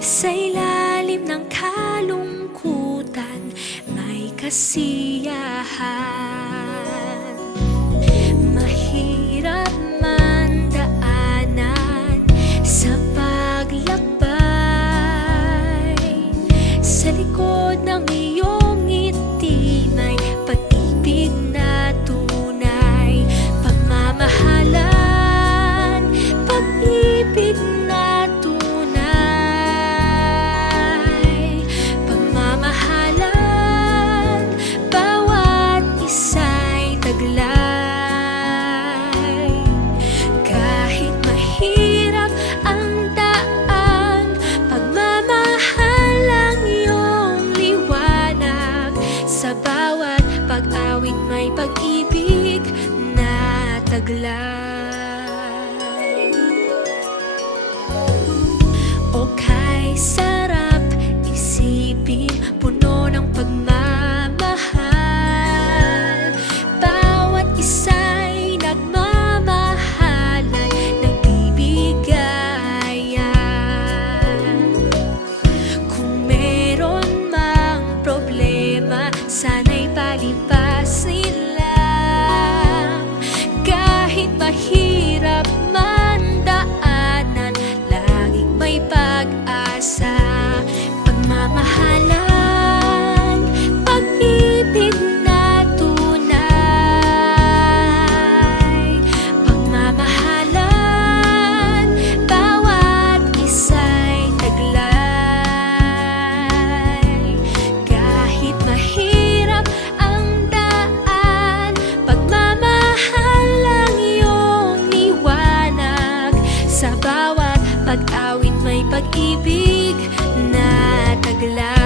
Sa ilalim ng kalungkutan May kasiyahan. Mahirap man daanan Sa paglakbay. Sa likod ng iyong ngiti Sa bawat pag-awit may pag-ibig na taglay here. Pag-awit may pag-ibig na taglay